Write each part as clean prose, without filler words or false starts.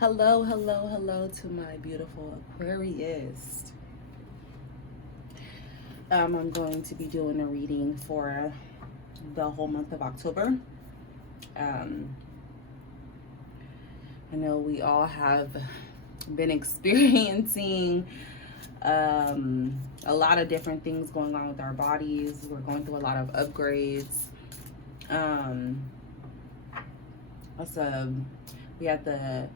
Hello, hello, hello to my beautiful Aquarius. I'm going to be doing a reading for the whole month of October. Um, I know we all have been experiencing a lot of different things going on with our bodies. We're going through a lot of upgrades. Um, we had the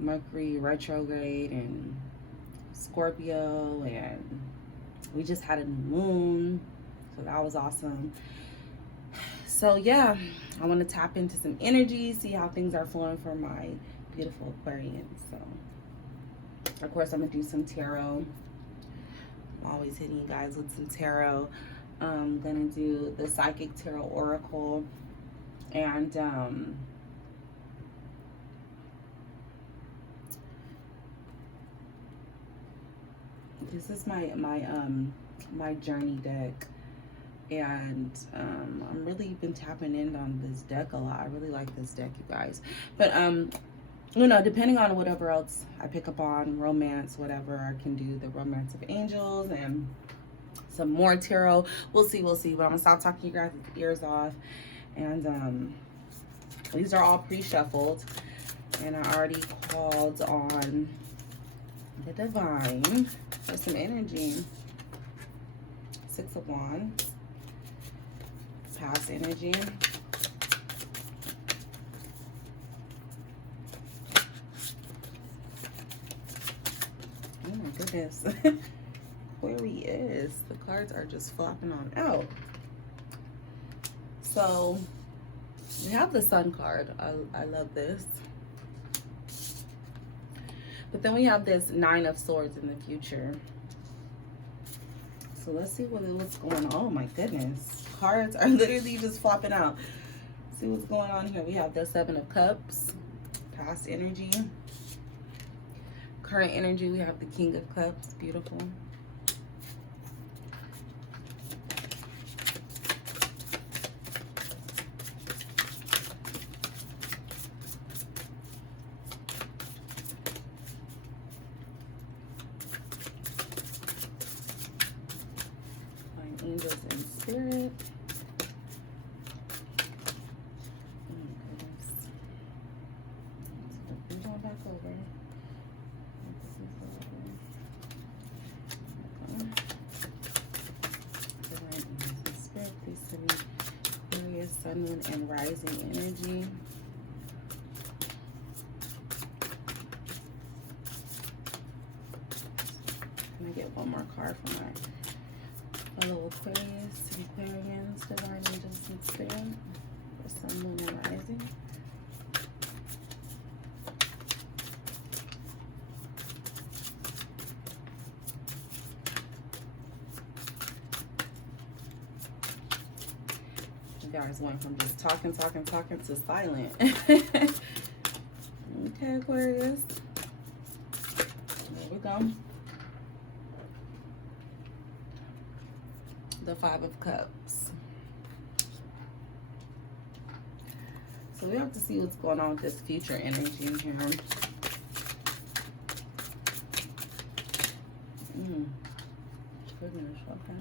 Mercury retrograde and Scorpio, and we just had a new moon, so that was awesome. So yeah, I want to tap into some energy, see how things are flowing for my beautiful Aquarians. So of course I'm gonna do some tarot. I'm always hitting you guys with some tarot. I'm gonna do the psychic tarot oracle, and this is my journey deck, and I'm really been tapping in on this deck a lot. I really like this deck, you guys. But depending on whatever else I pick up on, romance, whatever, I can do the romance of angels and some more tarot. We'll see. But I'm gonna stop talking you guys' ears off, and these are all pre-shuffled, and I already called on the divine for some energy. Six of Wands, past energy. Oh my goodness. Aquarius. The cards are just flopping on out. So we have the Sun card. I love this. But then we have this Nine of Swords in the future. So let's see what's going on. Oh my goodness. Cards are literally just flopping out. See what's going on here. We have the Seven of Cups, past energy. Current energy, we have the King of Cups. Beautiful. Angels and spirit. Oh my goodness. So we're going back over. Divine angels and spirit. Please send me Aquarius, Sun, Moon, and Rising energy. Can I get one more card for my fellow Aquarians, divine angels and spirit, for Sun, Moon, and Rising? You guys went from just talking to silent. Okay, Aquarius. There we go. The Five of Cups. So we have to see what's going on with this future energy in here. Goodness, okay.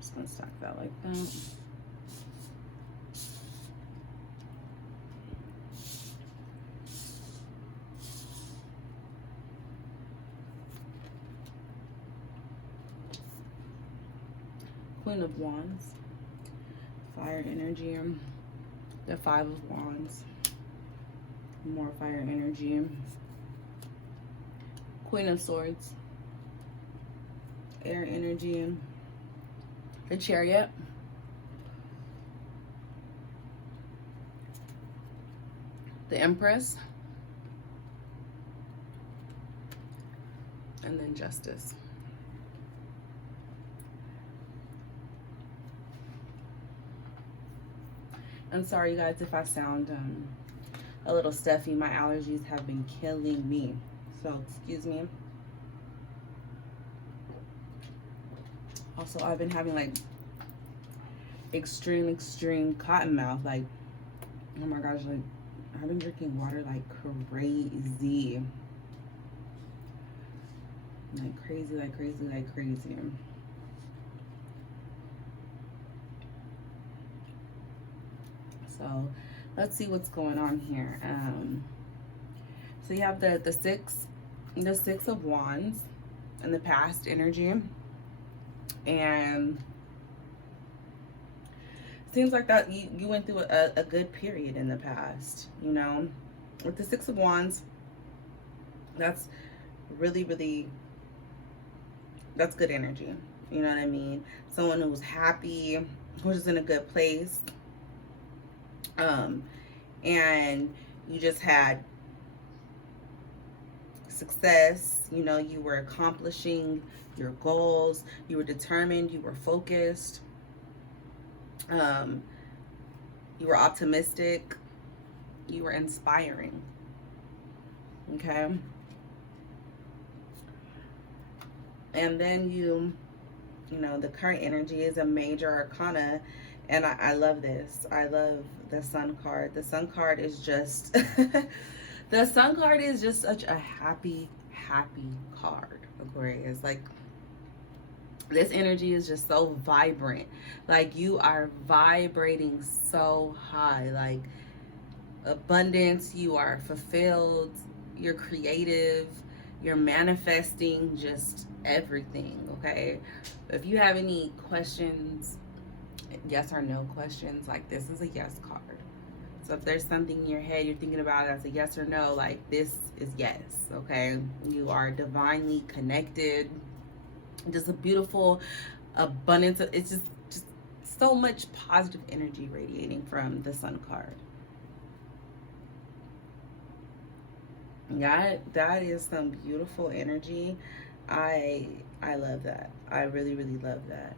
Just gonna stack that like that. Queen of Wands, fire energy. The Five of Wands, more fire energy. Queen of Swords, air energy. The Chariot, the Empress, and then Justice. I'm sorry, you guys, if I sound a little stuffy. My allergies have been killing me, so excuse me. Also, I've been having like extreme cotton mouth. Like, oh my gosh, like I've been drinking water like crazy. Like crazy, like crazy, like crazy. So let's see what's going on here. So you have the six of wands in the past energy, and seems like that you went through a good period in the past, you know. With the six of wands, that's really that's good energy, you know what I mean. Someone who's happy, who's in a good place, and you just had success, you know, you were accomplishing your goals, you were determined, you were focused, you were optimistic, you were inspiring. Okay. And then you know, the current energy is a major arcana, and I love this. I love the sun card. The sun card is just the sun card is just such a happy card, Aquarius. Like, this energy is just so vibrant. Like, you are vibrating so high, like abundance, you are fulfilled, you're creative, you're manifesting just everything. Okay, if you have any questions, yes or no questions, like, this is a yes card. So if there's something in your head you're thinking about that's a yes or no, like, this is yes. Okay, you are divinely connected. Just a beautiful abundance. It's just so much positive energy radiating from the sun card. That is some beautiful energy. I love that. I really love that.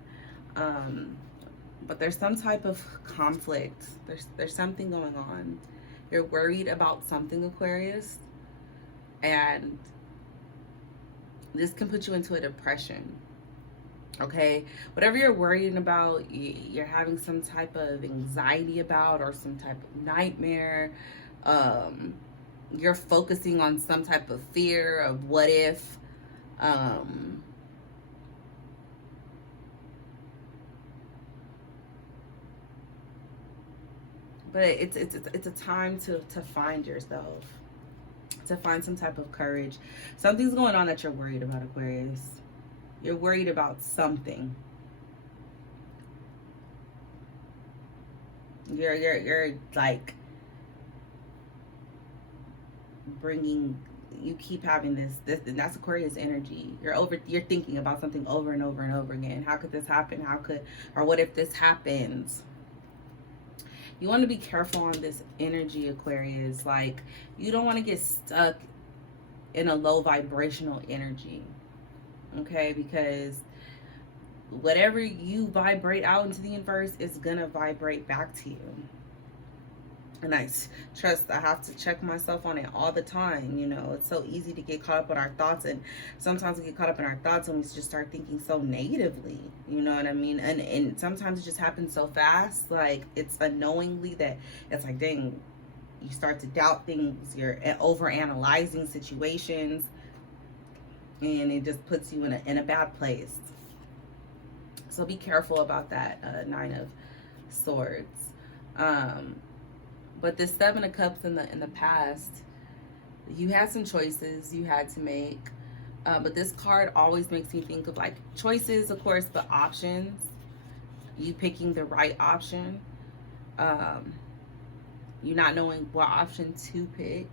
But there's some type of conflict. There's something going on. You're worried about something, Aquarius, and this can put you into a depression. Okay, whatever you're worrying about, you're having some type of anxiety about, or some type of nightmare. You're focusing on some type of fear of what if. But it's a time to find yourself, to find some type of courage. Something's going on that you're worried about, Aquarius. You're worried about something. You're like bringing, you keep having this, and that's Aquarius energy. You're thinking about something over and over and over again. How could this happen? Or what if this happens? You want to be careful on this energy, Aquarius. Like, you don't want to get stuck in a low vibrational energy. Okay, because whatever you vibrate out into the universe is gonna vibrate back to you. And I have to check myself on it all the time. You know, it's so easy to get caught up in our thoughts, and sometimes we get caught up in our thoughts and we just start thinking so negatively, you know what I mean? And sometimes it just happens so fast, like, it's unknowingly, that it's like, dang, you start to doubt things, you're over analyzing situations, and it just puts you in a bad place. So be careful about that. Nine of Swords. But the Seven of Cups in the past, you had some choices you had to make. But this card always makes me think of, like, choices, of course, but options. You picking the right option. You not knowing what option to pick.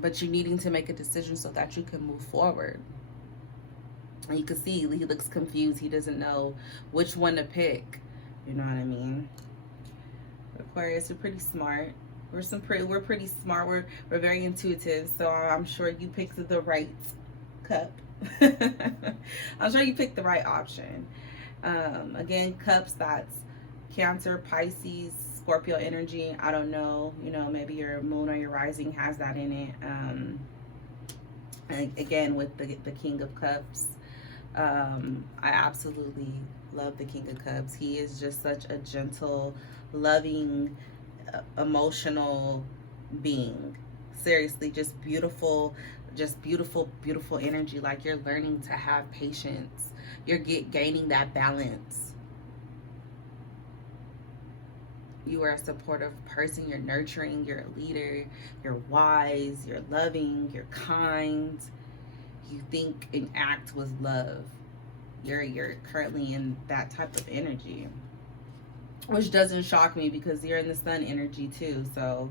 But you needing to make a decision so that you can move forward. And you can see he looks confused. He doesn't know which one to pick. You know what I mean? Aquarius, we're pretty smart. We're pretty smart. We're very intuitive. So I'm sure you picked the right cup. I'm sure you picked the right option. Again, cups, that's Cancer, Pisces, Scorpio energy. I don't know, you know, maybe your moon or your rising has that in it. Again, with the King of Cups, I absolutely love the King of Cups. He is just such a gentle, loving, emotional being. Seriously, just beautiful, beautiful energy. Like you're learning to have patience. You're gaining that balance. You are a supportive person. You're nurturing. You're a leader. You're wise. You're loving. You're kind. You think and act with love. You're currently in that type of energy, which doesn't shock me because you're in the sun energy too. So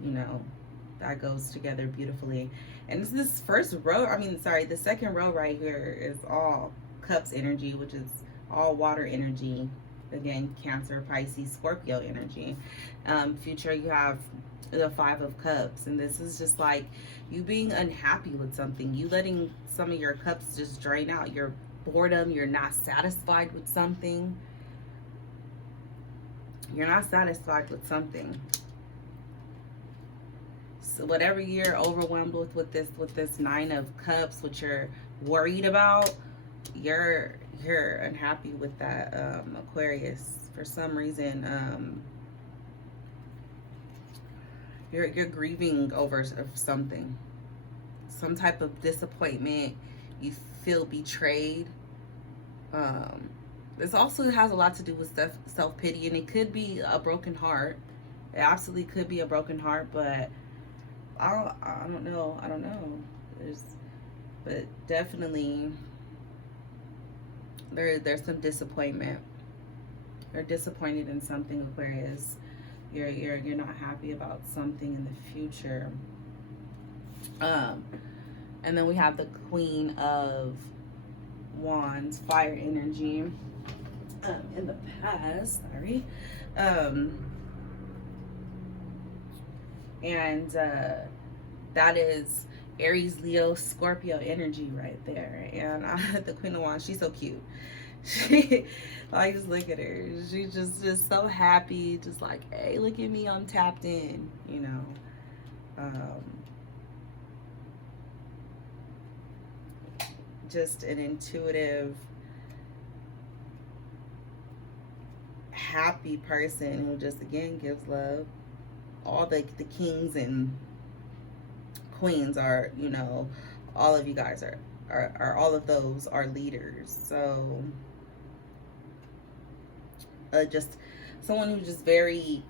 you know that goes together beautifully. And this first row, I mean, sorry, the second row right here is all cups energy, which is all water energy. Again, Cancer, Pisces, Scorpio energy. Future, you have the Five of Cups, and this is just like you being unhappy with something, you letting some of your cups just drain out, your boredom, you're not satisfied with something. You're not satisfied with something. So whatever you're overwhelmed with this Nine of Cups, what you're worried about, you're unhappy with that, Aquarius. For some reason, you're grieving over something, some type of disappointment. You feel betrayed. This also has a lot to do with self-pity, and it could be a broken heart. It absolutely could be a broken heart, but I don't know. I don't know. But definitely there's some disappointment. You're disappointed in something, Aquarius. You're not happy about something in the future. And then we have the Queen of Wands, fire energy. In the past, sorry. And that is Aries, Leo, Scorpio energy right there. And the Queen of Wands, she's so cute. She, like, just look at her. She's just so happy. Just like, hey, look at me, I'm tapped in, you know. Just an intuitive, happy person who just, again, gives love. All the kings and queens are, you know, all of you guys are all of those are leaders. So just someone who's just very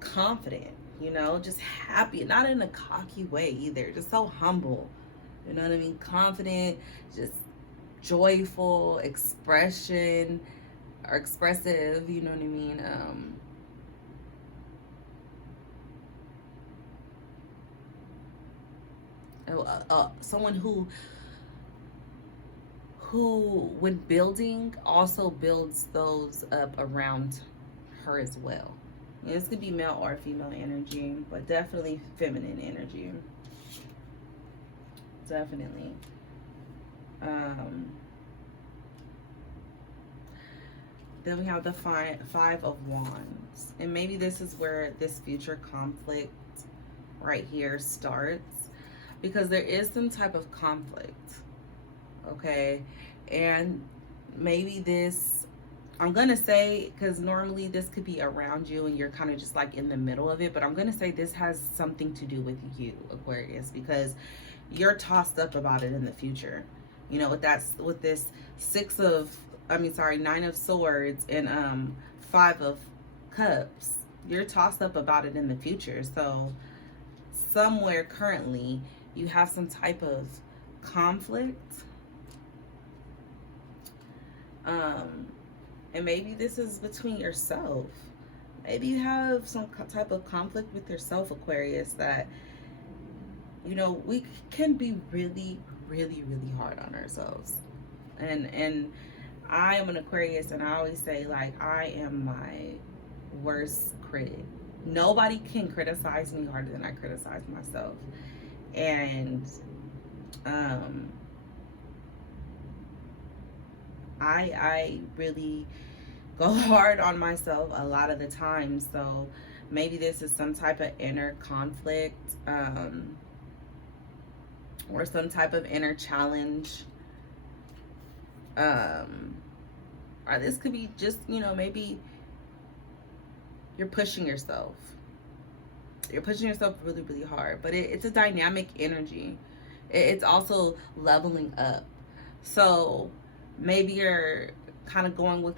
confident, you know, just happy, not in a cocky way either, just so humble, you know what I mean, confident, just joyful, expression or expressive, you know what I mean. Someone who when building also builds those up around her as well. This could be male or female energy, but definitely feminine energy. Definitely. Then we have the Five of Wands. And maybe this is where this future conflict right here starts, because there is some type of conflict, okay? And maybe this, I'm gonna say, because normally this could be around you and you're kind of just like in the middle of it, but I'm gonna say this has something to do with you, Aquarius, because you're tossed up about it in the future. You know, with this Nine of Swords and Five of Cups, you're tossed up about it in the future. So somewhere currently you have some type of conflict. And maybe this is between yourself. Maybe you have some type of conflict with yourself, Aquarius, that, you know, we can be really, really, really hard on ourselves. And I am an Aquarius, and I always say, like, I am my worst critic. Nobody can criticize me harder than I criticize myself. And I really go hard on myself a lot of the time. So maybe this is some type of inner conflict. or some type of inner challenge. Or this could be just, you know, maybe you're pushing yourself. You're pushing yourself really, really hard. But it's a dynamic energy. It's also leveling up. So maybe you're kind of going with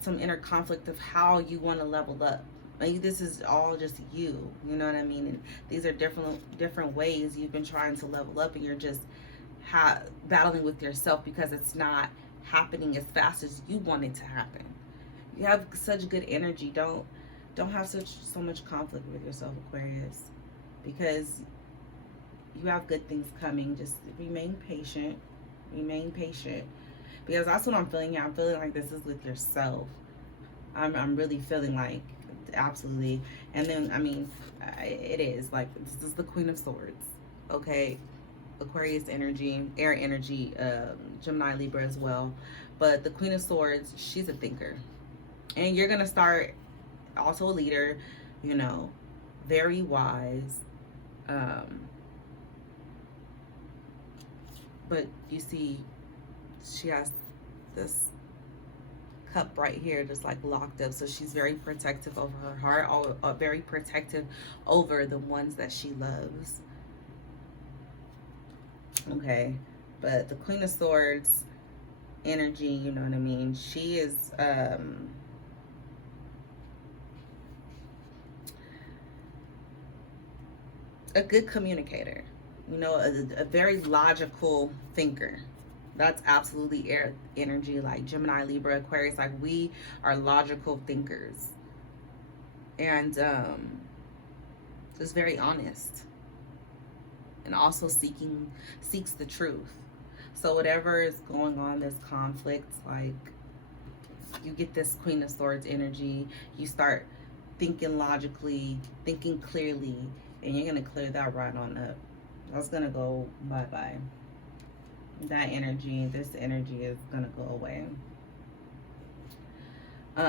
some inner conflict of how you want to level up. Maybe this is all just you know what I mean? And these are different ways you've been trying to level up, and you're just battling with yourself because it's not happening as fast as you want it to happen. You have such good energy. Don't have so much conflict with yourself, Aquarius, because you have good things coming. Just remain patient. Remain patient. Because that's what I'm feeling here. I'm feeling like this is with yourself. I'm really feeling like, absolutely. And then, I mean, it is. Like, this is the Queen of Swords. Okay? Aquarius energy, air energy, Gemini, Libra as well. But the Queen of Swords, she's a thinker. And you're going to start, also a leader, you know, very wise. But you see, she has this cup right here just like locked up, so she's very protective over her heart, or very protective over the ones that she loves. Okay, but the Queen of Swords energy, you know what I mean, she is a good communicator, you know, a very logical thinker. That's absolutely air energy, like Gemini, Libra, Aquarius. Like, we are logical thinkers. And just very honest. And also seeks the truth. So whatever is going on, this conflict, like, you get this Queen of Swords energy. You start thinking logically, thinking clearly, and you're going to clear that right on up. That's going to go bye-bye. That energy, this energy is gonna go away. We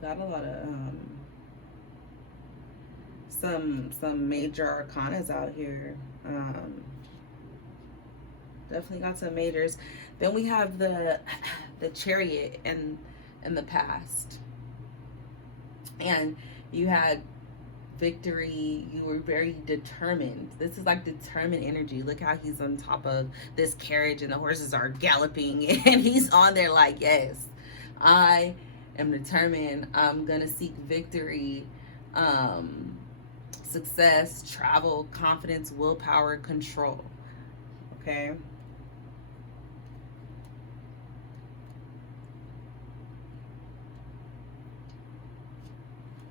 got a lot of some major arcanas out here. Definitely got some majors. Then we have the Chariot in the past, and you had victory. You were very determined. This is like determined energy. Look how he's on top of this carriage and the horses are galloping and he's on there like, yes, I am determined. I'm gonna seek victory, success, travel, confidence, willpower, control. Okay.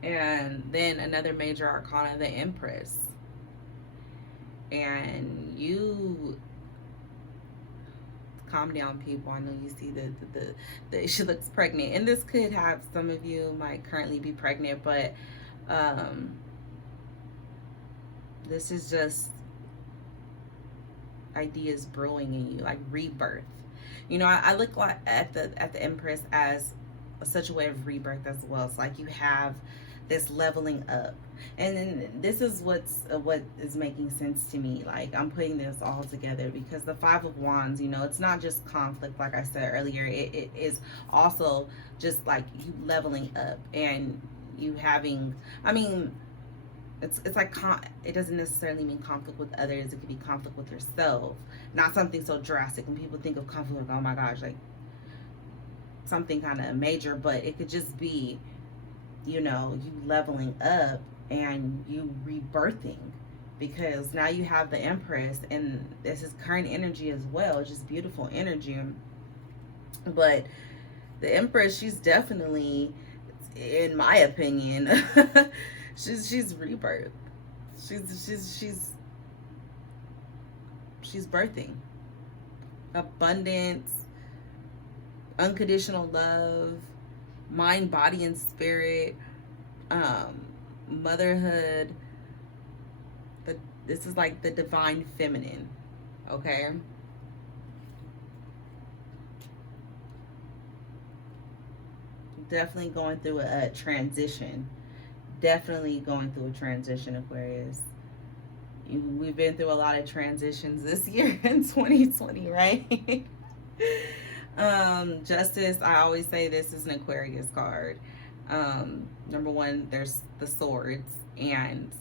And then another major arcana, the Empress. And you, calm down, people. I know you see the she looks pregnant, and this could have, some of you might currently be pregnant, but this is just ideas brewing in you, like rebirth. You know, I look like at the Empress as such a way of rebirth as well. It's like you have this leveling up, and then this is what is making sense to me. Like, I'm putting this all together because the Five of Wands, you know, it's not just conflict, like I said earlier. It is also just like you leveling up, and you having, I mean, it's like it doesn't necessarily mean conflict with others. It could be conflict with yourself, not something so drastic. When people think of conflict, like, oh my gosh, like something kind of major, but it could just be, you know, you leveling up and you rebirthing, because now you have the Empress, and this is current energy as well. It's just beautiful energy. But the Empress, she's definitely, in my opinion, she's rebirth. She's birthing abundance, unconditional love, mind, body, and spirit, motherhood. This is like the divine feminine, okay? Definitely going through a transition. definitely going through a transition, Aquarius. We've been through a lot of transitions this year in 2020, right? Justice, I always say this is an Aquarius card. Number one, there's the swords, and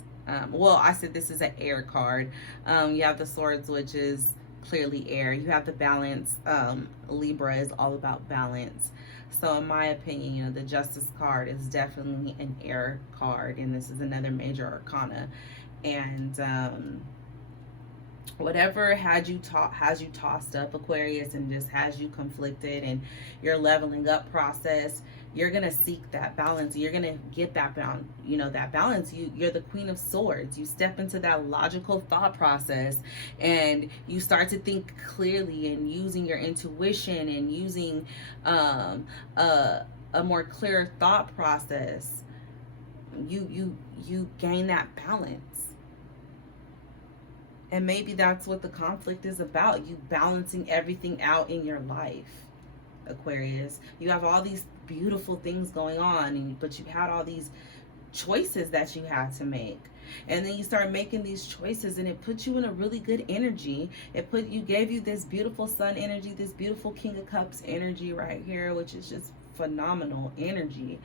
well, I said this is an air card. You have the swords, which is clearly air. You have the balance. Libra is all about balance. So in my opinion, the Justice card is definitely an air card, and this is another major arcana. And whatever has you tossed up, Aquarius, and just has you conflicted, and your leveling up process, you're gonna seek that balance. You're gonna get that balance. That balance. You're the Queen of Swords. You step into that logical thought process, and you start to think clearly, and using your intuition, and using a more clear thought process. You gain that balance. And maybe that's what the conflict is about. You balancing everything out in your life, Aquarius. You have all these beautiful things going on, but you had all these choices that you had to make. And then you start making these choices, and it puts you in a really good energy. Gave you this beautiful sun energy, this beautiful King of Cups energy right here, which is just phenomenal energy.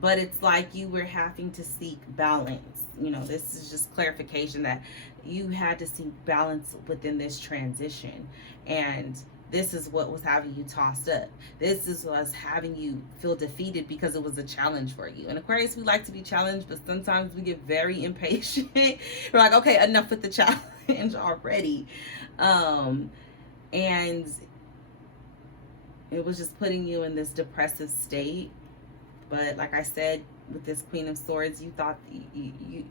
But it's like you were having to seek balance. This is just clarification that you had to seek balance within this transition. And this is what was having you tossed up. This is what's having you feel defeated because it was a challenge for you. And Aquarius, we like to be challenged, but sometimes we get very impatient. We're like, okay, enough with the challenge already. And it was just putting you in this depressive state. But like I said, with this Queen of Swords, you thought you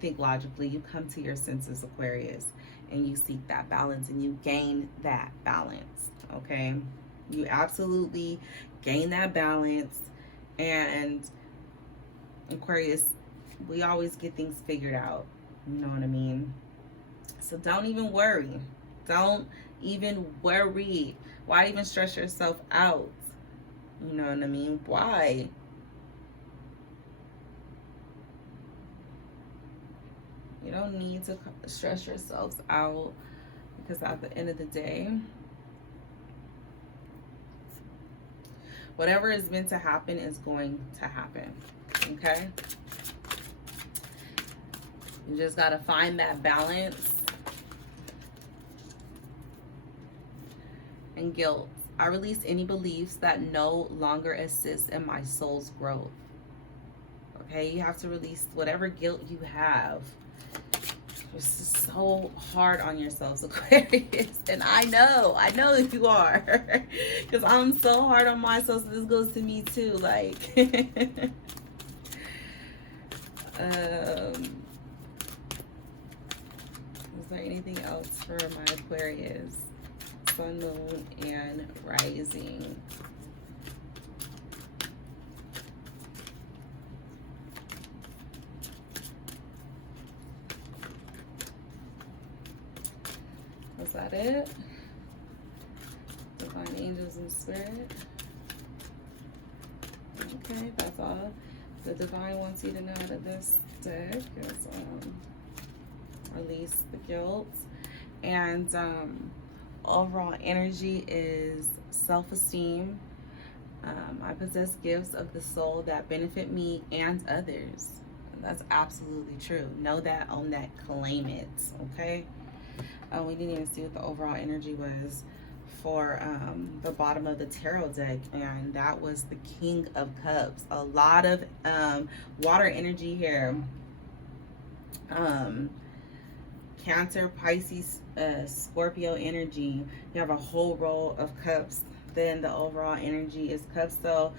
think logically. You come to your senses, Aquarius, and you seek that balance, and you gain that balance. Okay, you absolutely gain that balance. And Aquarius, we always get things figured out. You know what I mean? So don't even worry. Don't even worry. Why even stress yourself out? You know what I mean? Why? You don't need to stress yourselves out, because at the end of the day, whatever is meant to happen is going to happen. Okay? You just got to find that balance. And guilt. I release any beliefs that no longer assist in my soul's growth. Okay, you have to release whatever guilt you have. It's just so hard on yourselves, Aquarius. And I know you are. Because I'm so hard on myself, so this goes to me too. Like, is there anything else for my Aquarius? Sun, moon, and rising. Was that it? Divine angels and spirit. Okay, that's all the divine wants you to know out of this deck is release the guilt. And overall energy is self-esteem. I possess gifts of the soul that benefit me and others. And that's absolutely true. Know that, own that, claim it. Okay. We didn't even see what the overall energy was for the bottom of the tarot deck, and that was the King of Cups. A lot of water energy here. Cancer, Pisces, Scorpio energy. You have a whole row of cups. Then the overall energy is cups. So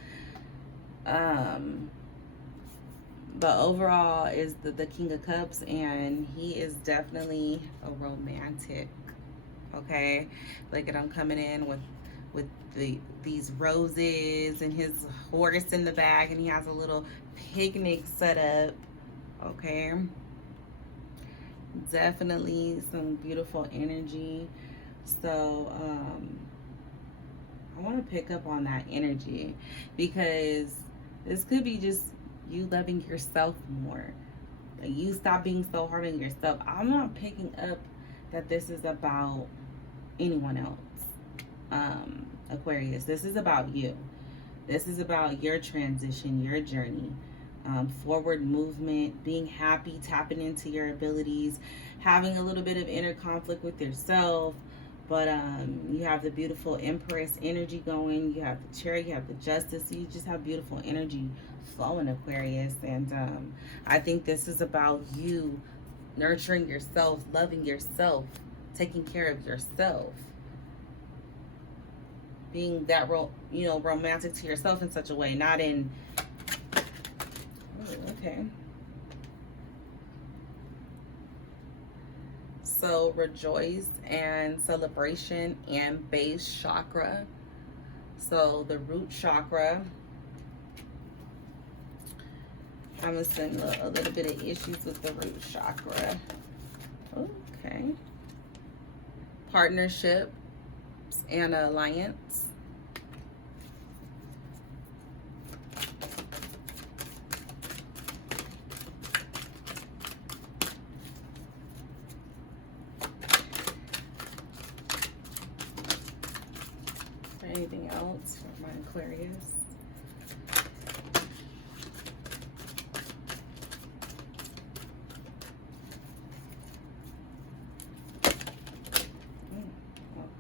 the overall is the King of Cups, and he is definitely a romantic. Okay, look at him coming in with these roses and his horse in the back, and he has a little picnic set up. Okay, definitely some beautiful energy. So I want to pick up on that energy, because this could be just You loving yourself more. Like, you stop being so hard on yourself. I'm not picking up that this is about anyone else. Aquarius, this is about you. This is about your transition, your journey, forward movement, being happy, tapping into your abilities, having a little bit of inner conflict with yourself. But you have the beautiful Empress energy going. You have the Chariot, you have the Justice. So you just have beautiful energy flowing, Aquarius. And I think this is about you nurturing yourself, loving yourself, taking care of yourself, being that romantic to yourself in such a way, not in, oh, okay. So rejoice and celebration and base chakra. So the root chakra, I'm gonna send a little bit of issues with the root chakra. Okay. Partnerships and alliance. Anything else for my Aquarius?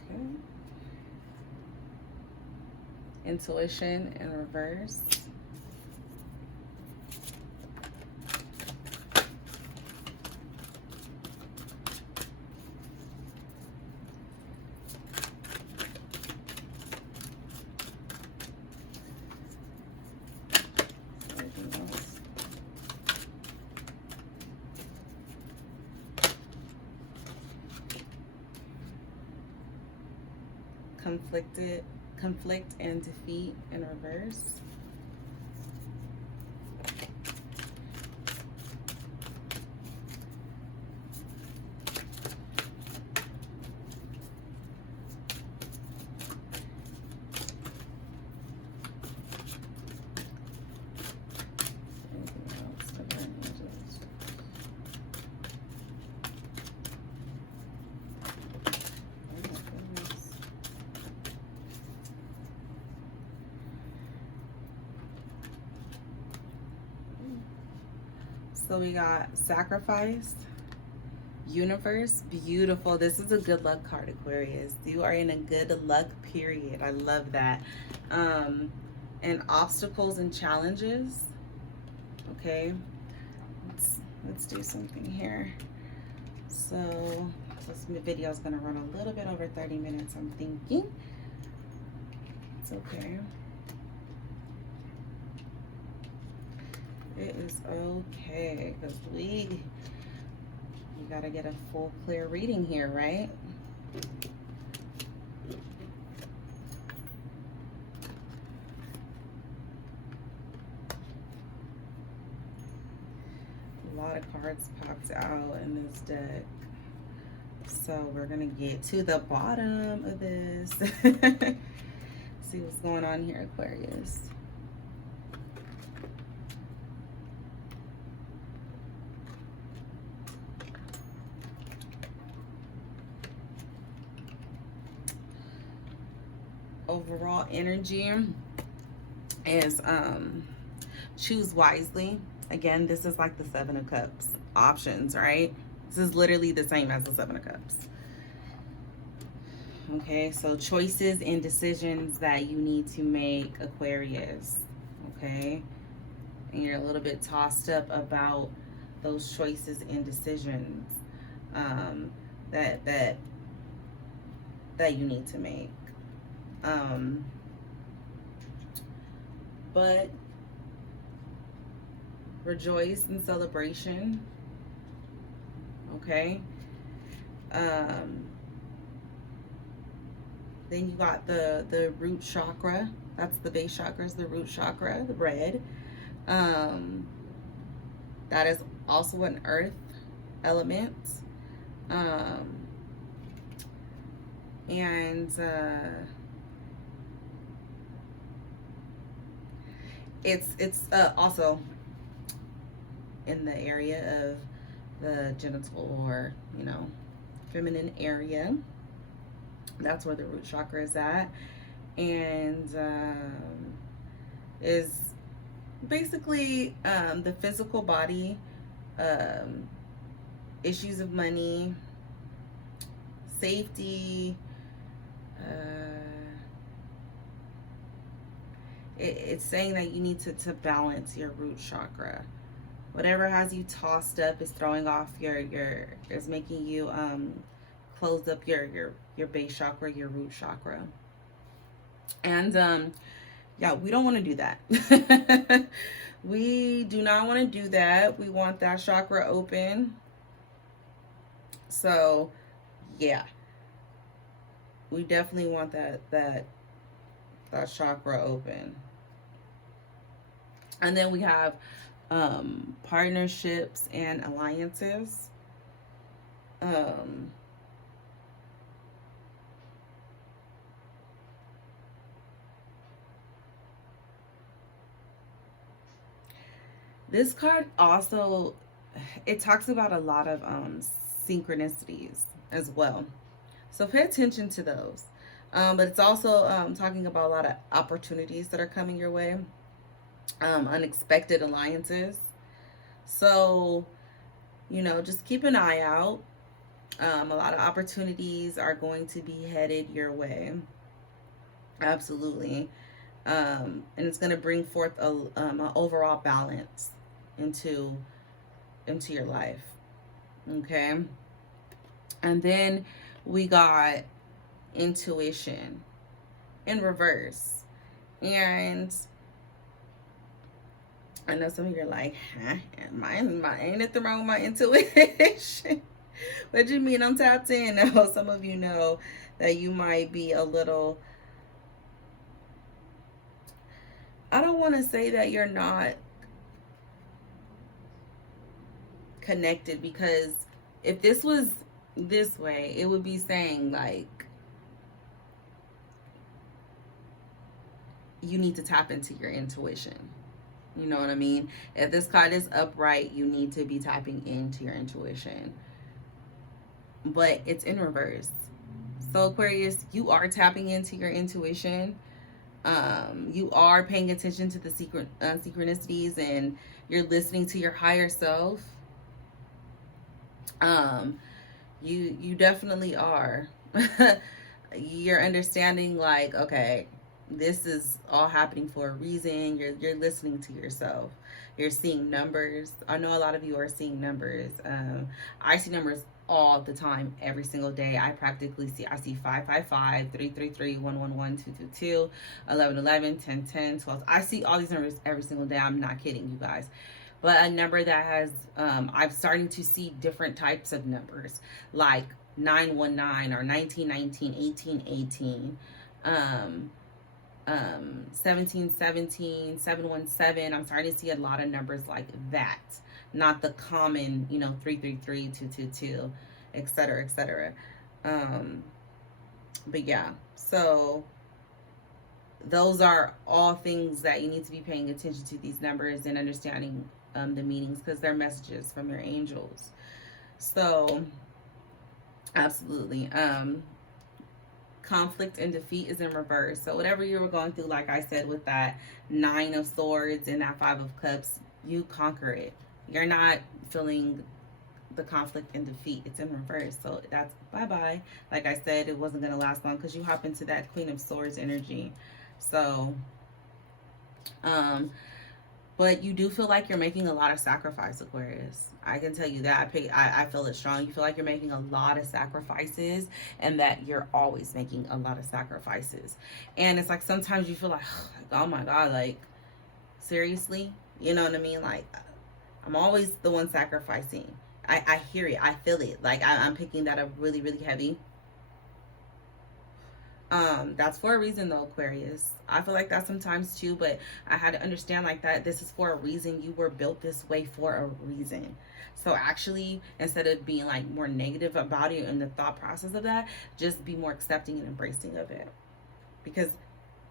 Okay. Intuition in reverse. Conflict and defeat in reverse. So we got sacrifice, universe, beautiful. This is a good luck card, Aquarius. You are in a good luck period. I love that. And obstacles and challenges. Okay, let's do something here. So this video is gonna run a little bit over 30 minutes, I'm thinking. It's okay. It is okay, because we gotta get a full clear reading here, right? A lot of cards popped out in this deck. So we're gonna get to the bottom of this. See what's going on here, Aquarius. Overall energy is choose wisely. Again, this is like the Seven of Cups options, right? This is literally the same as the Seven of Cups. Okay, so choices and decisions that you need to make, Aquarius. Okay, and you're a little bit tossed up about those choices and decisions that you need to make. But rejoice in celebration. Okay. Then you got the root chakra. That's the base chakra, is the root chakra, the red. That is also an earth element. It's also in the area of the genital, or, you know, feminine area. That's where the root chakra is at. And is basically the physical body, um, issues of money, safety. It's saying that you need to balance your root chakra. Whatever has you tossed up is throwing off is making you close up your base chakra, your root chakra. And yeah, we don't want to do that. We do not want to do that. We want that chakra open. So yeah, we definitely want that chakra open. And then we have partnerships and alliances. This card also, it talks about a lot of synchronicities as well. So pay attention to those. But it's also talking about a lot of opportunities that are coming your way, unexpected alliances. So, you know, just keep an eye out. A lot of opportunities are going to be headed your way. Absolutely. And it's going to bring forth an overall balance into your life. Okay. And then we got intuition in reverse. And I know some of you are like, huh? Ain't nothing wrong with my intuition. What do you mean I'm tapped in? No, some of you know that you might be a little, I don't want to say that you're not connected, because if this was this way, it would be saying like you need to tap into your intuition. You know what I mean? If this card is upright, you need to be tapping into your intuition. But it's in reverse. So Aquarius, you are tapping into your intuition. You are paying attention to the synchronicities, and you're listening to your higher self. You definitely are. You're understanding like, okay, this is all happening for a reason. You're listening to yourself. You're seeing numbers. I know a lot of you are seeing numbers. I see numbers all the time, every single day. I see 555, 333, 111, 222, 1111, 1010, 12. I see all these numbers every single day. I'm not kidding you guys. But a number that has, I'm starting to see different types of numbers, like 919 or 1919, 1818, 1717, 717. I'm starting to see a lot of numbers like that, not the common, 333, 222, etc., etc. But yeah, so those are all things that you need to be paying attention to, these numbers, and understanding the meanings, because they're messages from your angels. So absolutely. Conflict and defeat is in reverse. So whatever you were going through, like I said, with that 9 of Swords and that 5 of Cups, you conquer it. You're not feeling the conflict and defeat. It's in reverse. So that's bye-bye. Like I said, it wasn't going to last long, because you hop into that Queen of Swords energy. So but you do feel like you're making a lot of sacrifice, Aquarius. I can tell you that. I feel it strong. You feel like you're making a lot of sacrifices, and that you're always making a lot of sacrifices. And it's like sometimes you feel like, oh my God, like, seriously? You know what I mean? Like, I'm always the one sacrificing. I hear it. I feel it. Like, I'm picking that up really, really heavy. That's for a reason though, Aquarius. I feel like that sometimes too, but I had to understand like that this is for a reason. You were built this way for a reason. So actually, instead of being like more negative about it and the thought process of that, just be more accepting and embracing of it, because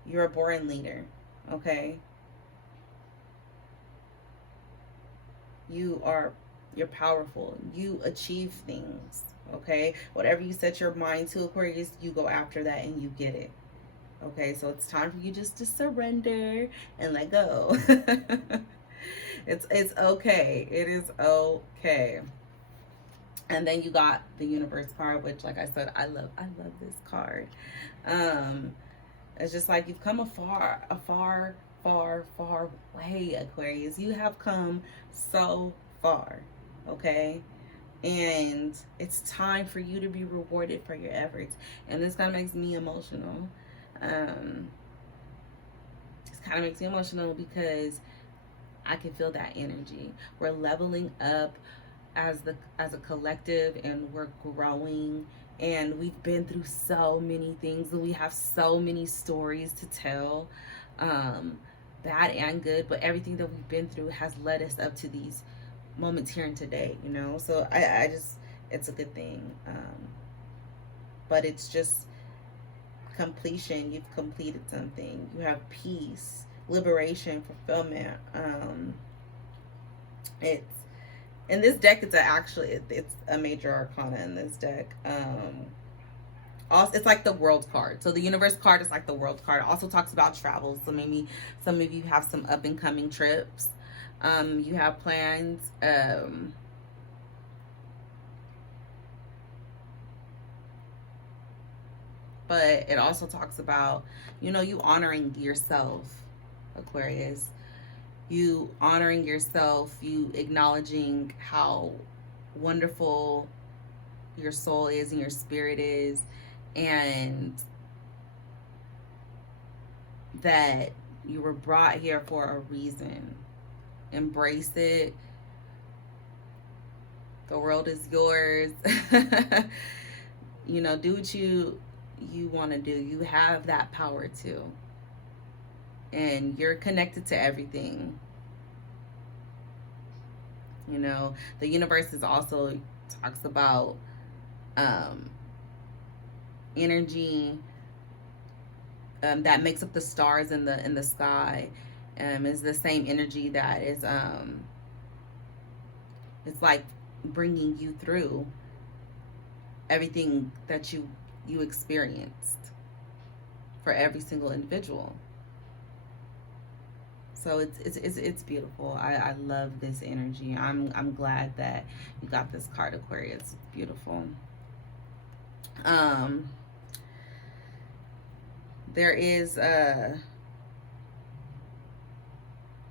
you're a born leader. Okay, You're powerful. You achieve things. Okay, whatever you set your mind to, Aquarius, you go after that and you get it. Okay, so it's time for you just to surrender and let go. It's okay. It is okay. And then you got the universe card, which, like I said, I love this card. Um, it's just like you've come a far way, Aquarius. You have come so far, okay? And it's time for you to be rewarded for your efforts. And this kind of makes me emotional. This kind of makes me emotional because I can feel that energy. We're leveling up as a collective, and we're growing, and we've been through so many things, and we have so many stories to tell, bad and good, but everything that we've been through has led us up to these moments here and today, you know. So I just, it's a good thing. But it's just completion. You've completed something. You have peace, liberation, fulfillment. It's in this deck. It's a major arcana in this deck. Also, it's like the world card. So the universe card is like the world card. It also talks about travel. So maybe some of you have some up and coming trips. You have plans. But it also talks about, you honoring yourself, Aquarius. You honoring yourself, you acknowledging how wonderful your soul is and your spirit is, and that you were brought here for a reason. Embrace it. The world is yours. Do what you want to do. You have that power too. And you're connected to everything. The universe is also talks about energy that makes up the stars in the sky. Is the same energy that is it's like bringing you through everything that you experienced for every single individual. So it's beautiful. I love this energy. I'm glad that you got this card, Aquarius. It's beautiful. There is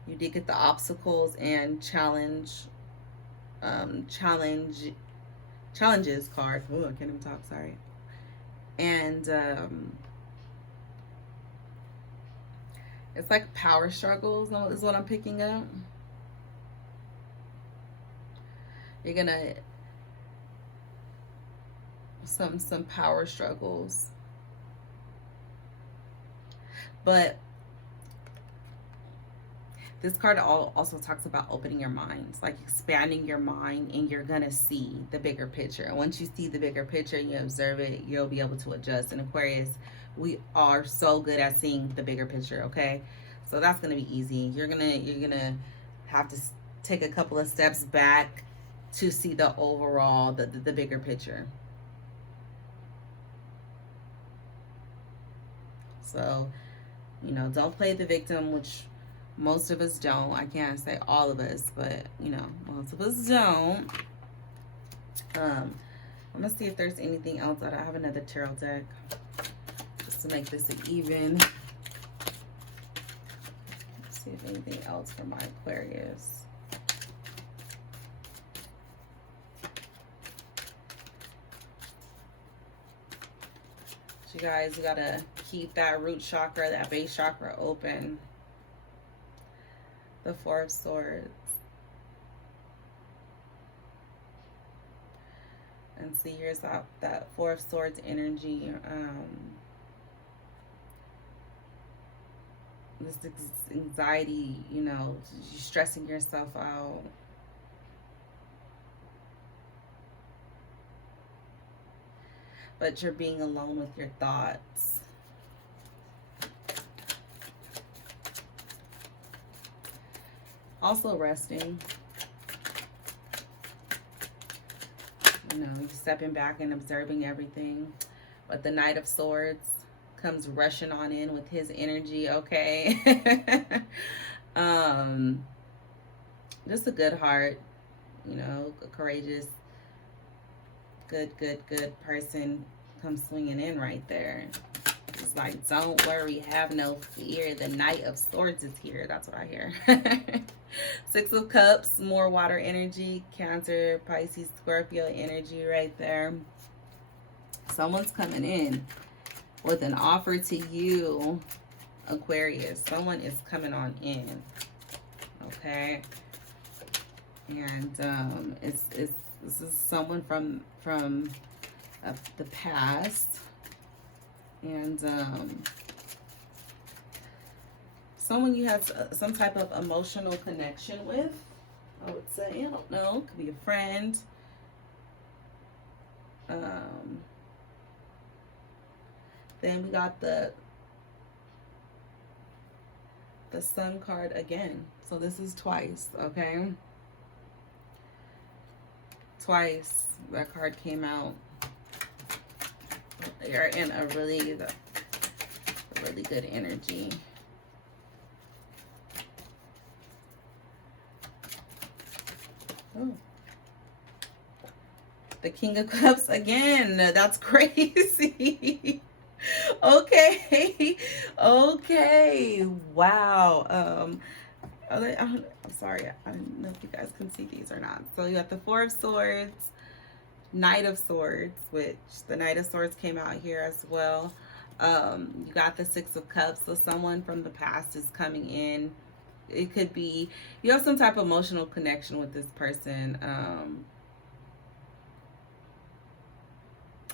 you did get the obstacles and challenges card. Oh, I can't even talk. Sorry. And it's like power struggles is what I'm picking up. You're gonna some power struggles, but this card also talks about opening your minds, like expanding your mind, and you're gonna see the bigger picture. And once you see the bigger picture and you observe it, you'll be able to adjust. And Aquarius, we are so good at seeing the bigger picture, okay? So that's gonna be easy. You're gonna have to take a couple of steps back to see the overall, the bigger picture. So, don't play the victim, which most of us don't. I can't say all of us, but most of us don't. I'm gonna see if there's anything else. I have another tarot deck just to make this an even. Let's see if anything else for my Aquarius. So you guys, you gotta keep that root chakra, that base chakra open. The Four of Swords. And see, here's that Four of Swords energy. This anxiety, you're stressing yourself out. But you're being alone with your thoughts. Also resting. You know, you're stepping back and observing everything. But the Knight of Swords comes rushing on in with his energy, okay? Just a good heart, you know, a courageous, good person comes swinging in right there. It's like, don't worry, have no fear. The Knight of Swords is here. That's what I hear. Six of Cups, more water energy. Cancer, Pisces, Scorpio energy right there. Someone's coming in with an offer to you, Aquarius. Someone is coming on in. Okay. And this is someone from the past. And someone you have some type of emotional connection with, I would say. I don't know. Could be a friend. Then we got the Sun card again. So this is twice, okay? Twice that card came out. They are in a really good energy. Oh. The King of Cups again. That's crazy. Okay. Okay. Wow. I'm sorry. I don't know if you guys can see these or not. So you got the Four of Swords, Knight of Swords, which the Knight of Swords came out here as well. You got the Six of Cups. So someone from the past is coming in. It could be you have some type of emotional connection with this person.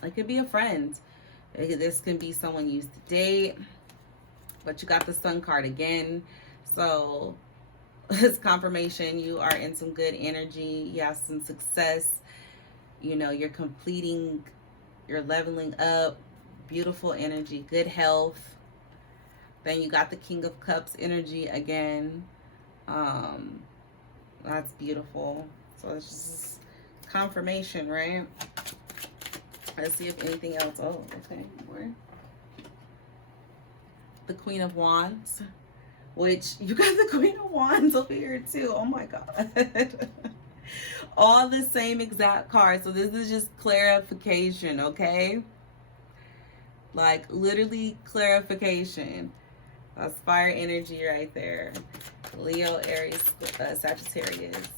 It could be a friend. This can be someone you used to date. But you got the Sun card again. So it's confirmation you are in some good energy. You have some success. You know, you're completing, you're leveling up. Beautiful energy, good health. Then you got the King of Cups energy again. That's beautiful. So it's just confirmation, right? Let's see if anything else. Oh, okay. More. The Queen of Wands, which you got the Queen of Wands over here too. Oh my God. All the same exact card. So this is just clarification, okay? Like literally clarification. That's fire energy right there. Leo, Aries, Sagittarius. Is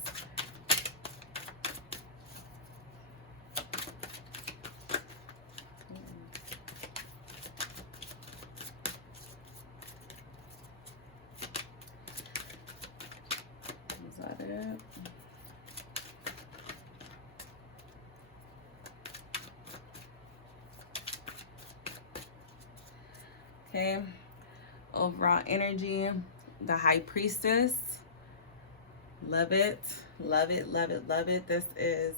that it? Okay. Overall energy, the High Priestess. Love it, love it, love it, love it. This is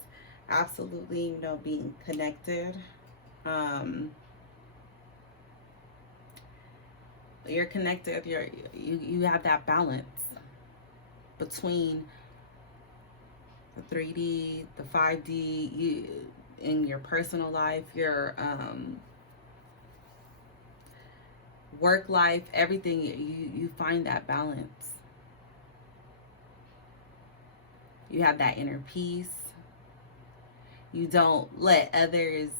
absolutely, you know, being connected. You're connected. You have that balance between the 3D, the 5D, you in your personal life, your work life, everything. You find that balance. You have that inner peace. You don't let others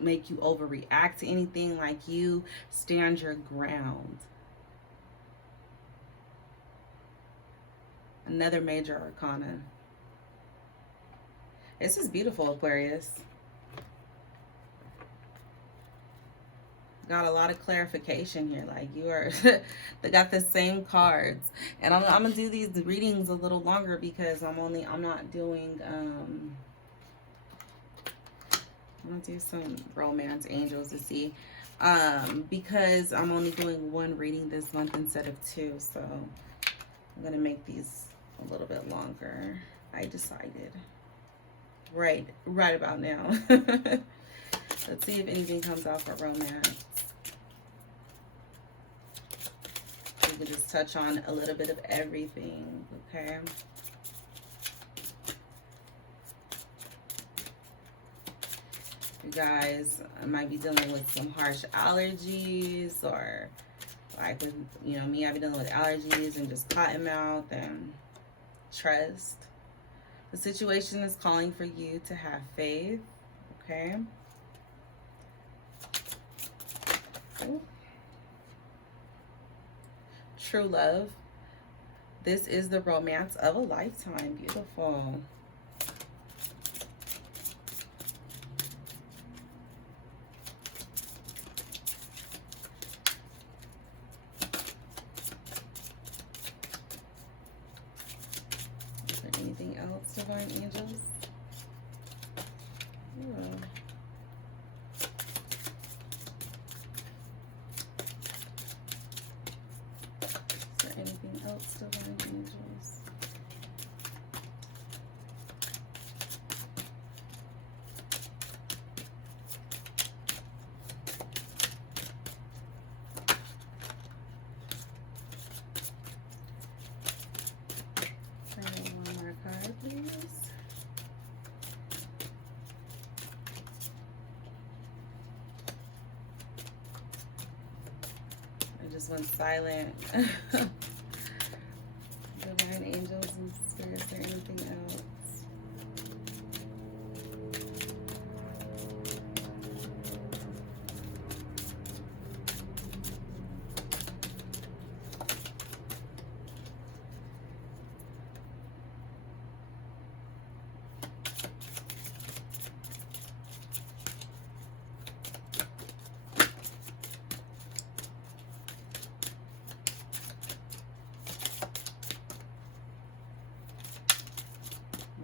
make you overreact to anything. Like you stand your ground. Another major arcana. This is beautiful, Aquarius. Got a lot of clarification here. Like you are they got the same cards. And I'm gonna do these readings a little longer because I'm not doing I'm gonna do some romance angels to see. Because I'm only doing one reading this month instead of two, so I'm gonna make these a little bit longer. I decided right about now. Let's see if anything comes out for romance. We can just touch on a little bit of everything, okay? You guys might be dealing with some harsh allergies, or like with, you know, me, I've been dealing with allergies and just cotton mouth. And trust. The situation is calling for you to have faith. Okay. Ooh. True love. This is the romance of a lifetime. Beautiful. Is there anything else, divine angels? Ooh. Is there anything else, divine angels? One more card, please. I just went silent. Divine angels and spirits, is there anything else?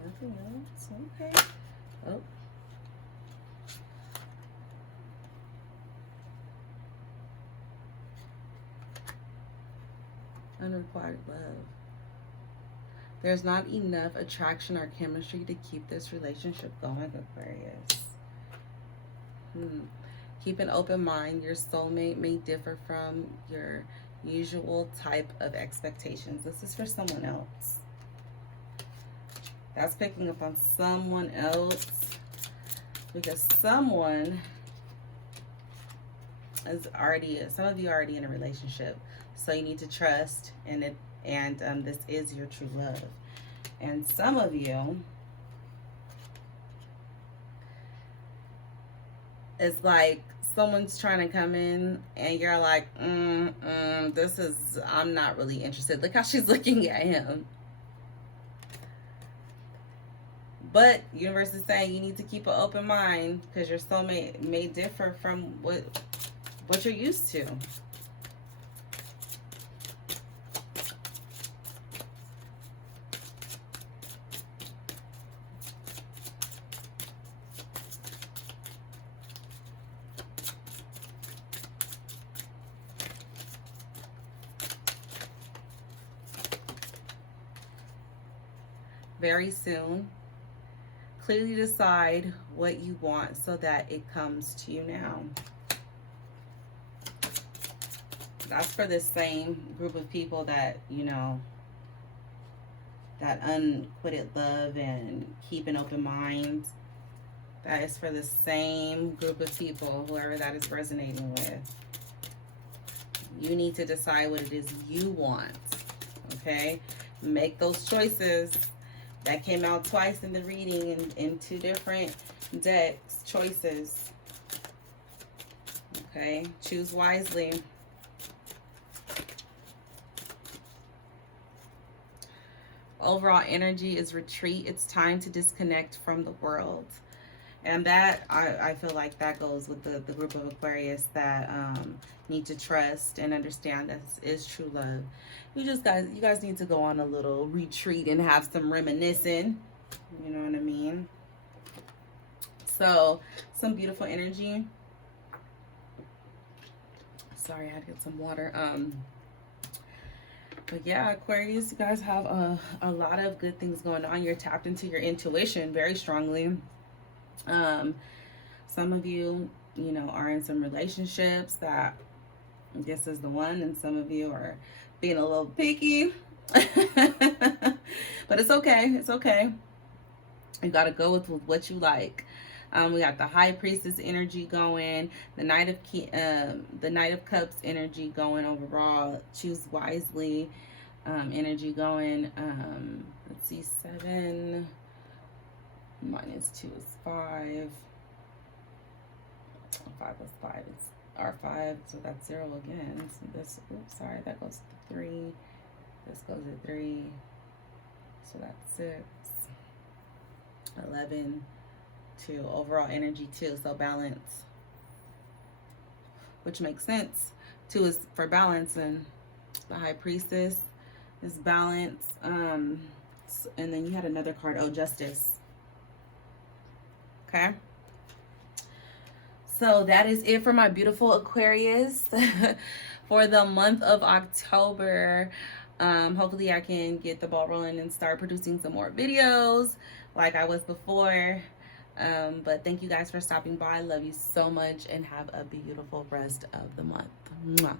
Nothing else? Okay. Oh. Unrequited love. There's not enough attraction or chemistry to keep this relationship going, Aquarius. Keep an open mind. Your soulmate may differ from your usual type of expectations. This is for someone else. That's picking up on someone else, because someone is already, some of you are already in a relationship, so you need to trust, and this is your true love. And some of you, it's like someone's trying to come in and you're like, this is, I'm not really interested. Look how she's looking at him. But universe is saying you need to keep an open mind, because your soulmate may differ from what you're used to. Very soon, clearly decide what you want so that it comes to you now. That's for the same group of people that, you know, that unquitted love and keep an open mind. That is for the same group of people, whoever that is resonating with. You need to decide what it is you want, okay? Make those choices. That came out twice in the reading in two different decks. Choices. Okay? Choose wisely. Overall energy is retreat. It's time to disconnect from the world. And that, I feel like that goes with the group of Aquarius that need to trust and understand that this is true love. You guys need to go on a little retreat and have some reminiscing. You know what I mean? So, some beautiful energy. Sorry, I had to get some water. But yeah, Aquarius, you guys have a lot of good things going on. You're tapped into your intuition very strongly. Some of you, you know, are in some relationships that this is the one, and some of you are being a little picky. But it's okay. It's okay. You got to go with what you like. We got the High Priestess energy going, the Knight of Cups energy going overall. Choose wisely energy going. Let's see, 7 minus 2 is 5. 5 plus 5 is R5, so that's 0 again. So this, oops, sorry, that goes to 3. This goes to 3. So that's 6. 11, 2. Overall energy 2, so balance. Which makes sense. 2 is for balance, and the High Priestess is balance. And then you had another card, oh, Justice. Okay. So that is it for my beautiful Aquarius for the month of October. Hopefully I can get the ball rolling and start producing some more videos like I was before. But thank you guys for stopping by. I love you so much and have a beautiful rest of the month. Mwah.